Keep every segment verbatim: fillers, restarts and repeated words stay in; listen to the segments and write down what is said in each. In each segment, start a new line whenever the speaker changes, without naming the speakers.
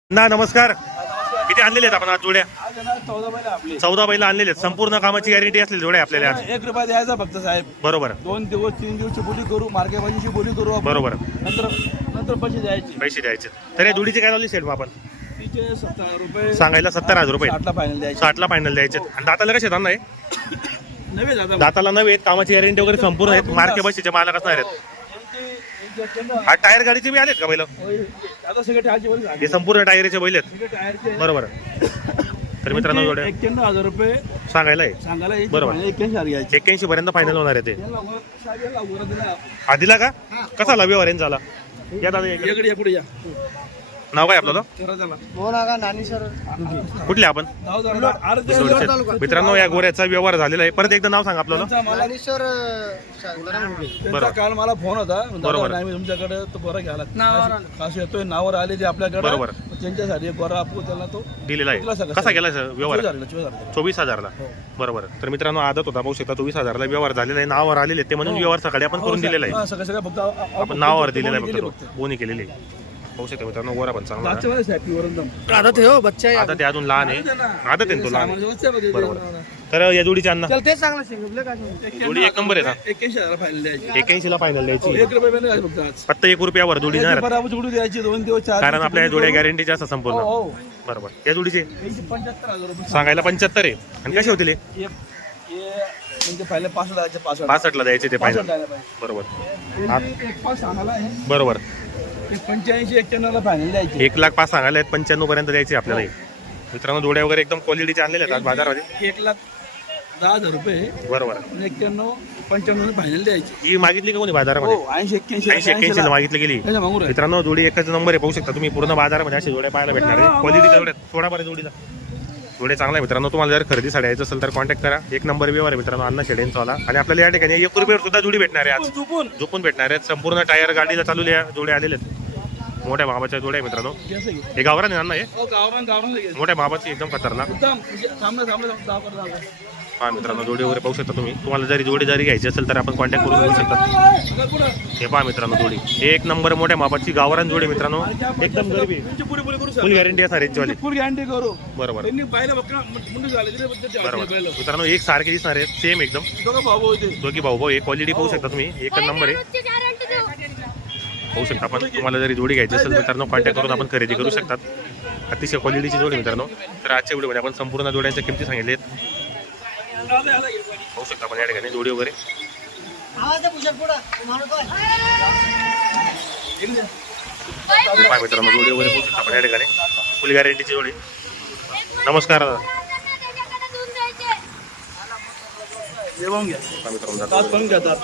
ना नमस्कार. किती आणलेले आहेत आपण आज जोड्या? चौदा बैल आणलेले आहेत. संपूर्ण कामाची गॅरंटी असलेली जोड्या आपल्याला आज.
एक रुपया द्यायचा फक्त साहेब.
बरोबर.
दोन दिवस तीन दिवसची बोली करू, मार्केटची बोली करू आपण.
बरोबर.
नंतर नंतर पैसे द्यायचे.
पैसे द्यायचे. तर या जोडीचे काय लावली सेट आपण?
तिचे सत्तर रुपये
सांगायला सत्तर हजार रुपये.
साठला फायनल द्यायचे.
साठला फायनल द्यायचे. आणि दाताला कसे आहेत नाही?
नवे दादा.
दाताला नवे आहेत. कामाची गॅरंटी वगैरे संपूर्ण आहेत. मार्के बशीचे मालक असणार आहेत. हा टायर गाडीचे बी आलेत का बैल?
आता सगळे टायरचे बोली
हे संपूर्ण टायरचे बैल आहेत.
सगळे टायरचे.
बरोबर. तर मित्रांनो जोड्या
एक्क्याण्णव हजार रुपये
सांगायला आहे.
सांगायला
बरोबर.
एक्क्याऐंशी हजार घ्यायचे.
एक्क्याऐंशी पर्यंत फायनल होणार आहे ते.
याला वर- साहेब याला वर दिला.
आधीला का कसा लाव्य वरेन झाला? या दादा इकडे.
इकडे या, पुढे या.
नाव काय आपल्याला?
करा त्याला.
कुठले आपण?
जाऊ जरा. अर्धे
जोडीचे. मित्रांनो या गोऱ्याचा व्यवहार झालेला आहे. परत एकदा नाव सांगा आपल्याला.
त्यांचा मला- त्यांचा काल मला फोन होता.
बरोबर.
दादा, नाही तुमच्याकडे तो गोरा घ्यायला खास येतोय नावावर आले जे आपल्याकडे.
बरोबर.
त्यांच्यासाठी एक गोरा आपू त्याला तो
दिलेला
दिला
आहे.
सगळं.
कसा गेला सर व्यवहार?
चोवीस हजार, चोवीस हजार.
चोवीस हजारला.
हो.
बरोबर. तर मित्रांनो आदत होता पाहू शकता. चोवीस हजारला व्यवहार झालेला आहे. नावावर आलेले आहेत ते म्हणून व्यवहार सकाळी आपण करून दिलेला आहे.
हा, सगळं सगळं फक्त आ-
आपण नावावर दिलेला
दिली
आहे. फक्त बोनी केलेली आहे. पाहू शकता मित्रांनो गोरा पण चांगला आहे.
मागच्या वेळेस आहे प्युअर एकदम.
आदत आहे हो बच्चा आहे.
आता ते अजून लहान आहे. आदत आहे तो लहान आहे.
सामान्य वस्तू आहे बघ,
बरोबर. तर या जोडीच्या अन्न
चल तेच चांगलं शिकवलं काय सांगू.
जोडी एक नंबर आहे ना.
एक्क्याऐंशी हजार फायनल द्यायची.
एक्याऐंशी ला फायनल द्यायची.
एक रुपये पण नाही फक्त आज.
फक्त एक रुपयावर जोडी जाणार.
बराबर जोडी द्यायची दोन दिवस चार
कारण
दिवस
आपल्या या
जोडी
जोड्या
करू.
गॅरंटीचे असतात
हो,
संपूर्ण.
हो.
बरोबर. या जोडीचे
एकशे पंच्याहत्तर हजार रुपये.
सांगायला पंच्याहत्तर आहे. आणि कसे होतील हे?
एक- हे म्हणजे पहिले पासष्ट हजारचे पासष्ट.
पासष्ट ला द्यायचे ते
पासष्ट
फायनल.
द्यायला पाहिजे.
बरोबर.
यांची एक पाच सांगायला आहे.
बरोबर.
एक पंच्याऐंशी एक्क्याण्णवला फायनल द्यायची.
एक लाख पाच सांगायला आहेत. पंच्याण्णव पर्यंत द्यायचे आपल्याला हे. मित्रांनो जोड्या वगैरे एकदम क्वालिटीचे आणलेले आहेत आज बाजारामध्ये.
एक लाख दहा हजार रुपये
बरोबर.
आणि एक्क्याण्णव पंच्याण्णव फायनल द्यायची.
ही मागितली का कोणी बाजारामध्ये?
हो ऐंशी एक्क्याऐंशी
ऐंशी एक्क्याऐंशी ला मागितली गेली.
त्याच्या मागून आहे.
मित्रांनो जोडी एकच नंबर आहे. पाहू शकता तुम्ही पूर्ण बाजारामध्ये अशी जोड्या पाहायला भेटणार आहे. क्वालिटीच्या जोड्या थोडा बऱ्या जोडीला जोडे चांगला आहे मित्रांनो. तुम्हाला जर खरेदीसाठी यायचं असेल तर कॉन्टॅक्ट करा. एक नंबर व्यवहार आहे मित्रांनो अण्णा शेडेंचा वाला. आणि आपल्याला या ठिकाणी एक रुपयावर सुद्धा जोडी भेटणार आहे आज.
झोपून
झोपून भेटणार आहेत. संपूर्ण टायर गाडीला चालवल्या जोड्या आलेल्या आहेत. मोठ्या बाबाच्या जोड्या आहे मित्रांनो.
जसं की.
हे गावरान आहे अण्णा हे.
हो गावरान गावरान घ्यायचं.
मोठ्या बाबाची एकदम खतरनाक.
एकदम म्हणजे थांबलं थांबलं दहा कर दहा कर.
हा मित्रांनो जोडी वगैरे पाहू शकता तुम्ही. तुम्हाला जरी जोडी जरी घ्यायची असेल तर आपण कॉन्टॅक्ट करून घेऊ शकता.
अगं पुढं.
हे पहा मित्रांनो जोडी हे एक नंबर मोठ्या मापाची गावरान जोडी मित्रांनो. एकदम गरीबी
त्यांची पुरी पुरी करू
फुल गॅरंटी असणार यांचीवाली.
फुल गॅरंटी करू.
बरोबर.
त्यांनी पाहिलं बघ मुंडू झाले तरी पण त्याचे
बरोबर.
हात नाही पाहिलं.
मित्रांनो एक सारखे दिसणार आहेत. सेम एकदम
दोघं भाऊ भाऊ होते.
दोघी भाऊ भाऊ हे क्वालिटी पाहू शकता तुम्ही. एक नंबर आहे. पाहू शकता आपण. तुम्हाला जरी जोडी घ्यायची असेल मित्रांनो कॉन्टॅक्ट करून आपण खरेदी करू शकतात. अतिशय क्वालिटीची जोडी मित्रांनो. तर आजच्या व्हिडिओमध्ये आपण संपूर्ण जोड्यांच्या किमती सांगितलेत.
आले, आले.
पाहू शकता आपण या ठिकाणी जोडी वगैरे. पहा मित्रांनो जोडी वगैरे पाहू शकता आपण या ठिकाणी. फुल गॅरंटीची जोडी. नमस्कार दादा.
जेवण घ्या.
पहा मित्रांनो
तास पण घेतात.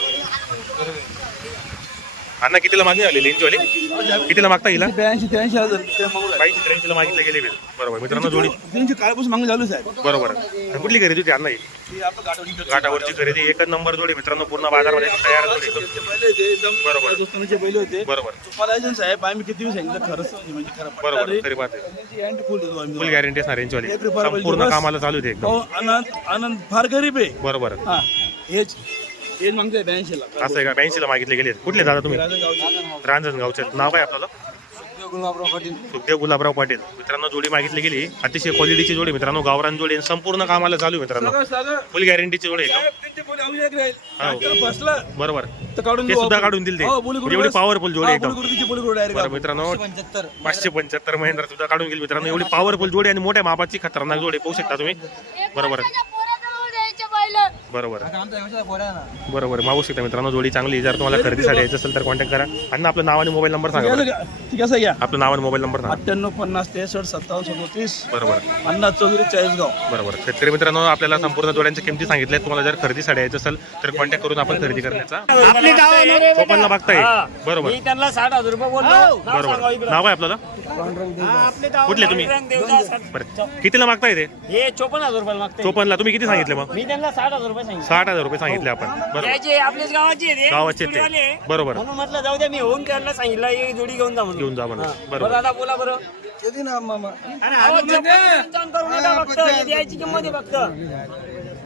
अण्णा कितीला मागणी आलेली यांचीवाली? कितीला मागता येईल?
ब्याऐंशी त्र्याऐंशी हजार ते मागू राहिले.
बाईशे त्र्याऐंशीला मागितले गेले बरोबर मित्रांनो जोडी.
त्यांची कालपासून मागणी चालू आहे.
बरोबर. आणि कुठली खरेदी होती अण्णा ही?
ती आपलं गाठवडी
घाटावरची खरेदी. एकच नंबर जोडी मित्रांनो. पूर्ण बाजारमध्ये तयार जोडी एकदम.
ते पहिले होते एकदम
बरोबर.
दोस्तानाचे पहिले होते.
बरोबर.
तुम्हाला एजंट साहेब आम्ही किती दिवस सांगितलं खरंच म्हणजे खरं
बरोबर
पटलं रे.
खरी बात आहे.
त्यांची गॅरंटी फुल देतो आम्ही.
फुल गॅरंटी असणार यांचीवाली.
एक रुपया
संपूर्ण
बस.
कामाला चालू आहे एकदम.
हो आनंद आनंद फार गरीब आहे.
बरोबर.
हा हेच हेच मागतोय ब्याऐंशीला.
असं आहे का? ब्याऐंशीला मागितले गेले. कुठले दादा तुम्ही? रांजणगावचे. नाव काय आपल्याला? सुखदेव गुलाबराव पाटील. मित्रांनो जोडी मागितली गेली. अतिशय क्वालिटीची जोडी मित्रांनो. गावरान जोडी आणि संपूर्ण कामाला चालू आहे मित्रांनो. फुल गॅरंटीची जोडी आहे एकदम.
बसला
बरोबर.
तर काढून
ते
देऊ
सुद्धा
आपण.
काढून दिल ते.
हो, बोली करू
एवढी
बस.
पॉवरफुल जोडी
हा,
एकदम.
बोली करू तिची, बोली करू direct
बरं
आपण.
मित्रांनो पाचशे पंच्याहत्तर महिंद्रा सुद्धा काढून गेली मित्रांनो. एवढी पॉवरफुल जोडी आणि मोठ्या मापाची खतरनाक जोडी पाहू शकता तुम्ही. बरोबर बरोबर बरोबर मागू शकता मित्रांनो. जोडी चांगली. जर तुम्हाला खरेदीसाठी यायचं असेल तर कॉन्टॅक्ट करा. आणि आपलं नाव आणि मोबाईल नंबर सांगा बरं.
ठीक आहे घ्या.
आपलं नाव आणि मोबाईल नंबर सांगा.
अठ्ठ्याण्णव पन्नास त्रेसष्ट सत्तावन्न सदोतीस
बरोबर
पन्नास चौधरी चाळीसगाव.
बरोबर. शेतकरी मित्रांनो आपल्याला संपूर्ण जोड्यांच्या किमती सांगितल्या. तुम्हाला जर खरेदीसाठी यायचं असेल तर कॉन्टॅक्ट करून आपण खरेदी करण्याचा
आपली गाव आहे ना रे बेटा.
चोपनला बघताय. बरोबर
मी त्यांना साठ हजार रुपये बोललो.
बरोबर. नाव आहे आपल्याला?
आपले गाव
कुठले तुम्ही?
पांडुरंग देवदास.
बरं कितीला मागताय ते?
हे चोपन्न हजार रुपये मागते.
चोपनला. तुम्ही किती सांगितले मग?
मी त्यांना साठ हजार रुपये सांगितले.
साठ हजार रुपये सांगितले आपण. बरोबर.
त्याचे आपल्याच गावाचे आहे ते.
गावाचे ते.
स्टुडिओवाले.
बरोबर.
म्हणून म्हटलं जाऊ द्या मी होऊन त्यांना सांगितलं एक जोडी घेऊन जा म्हणून.
घेऊन जा म्हणून.
हा.
बरोबर.
बरं दादा बोला बरं.
किती ना मामा
अहो, चोपन्न करू नका फक्त. हे द्यायची किंमत आहे फक्त.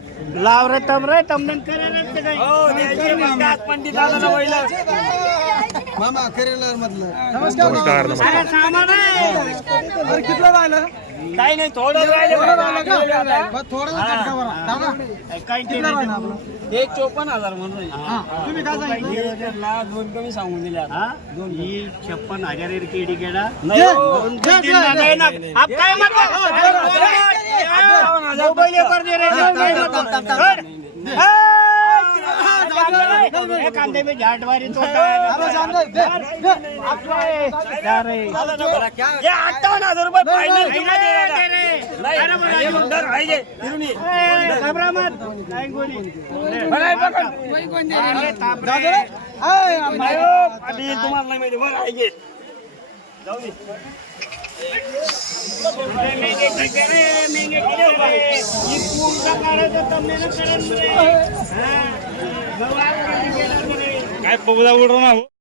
लाव रे तम रे तमदन करे रे ते काही. हो द्यायची फक्त. आज पंडित दादाला वहिलं.
मामा करेला मधलं
नमस्कार नमस्कार
अरे कितलं राहिलं
काही नाही थोडं राहिले एक चोपन्न हजार म्हणून
तुम्ही काय सांगितलं
दोन कमी सांगून दिले आता. दोन
ही छप्पन हजार केडी केडा
नाही हो. तीन हजार ना. आप काय म्हणता?
मोबाईल कर दे रे कांदे में झाटवारी
हे अठ्ठावन्न हजार रुपये फायनल किंमत आहे दादा. नाही, हे उधार पाहिजे. तिरुनी.
घबरा मत नाही गोली
बघाय बघा. आयो, अभी तुम्हाला नाही माहिती. बघा, हे घे. जाऊ दे.
काय बघा उडवणार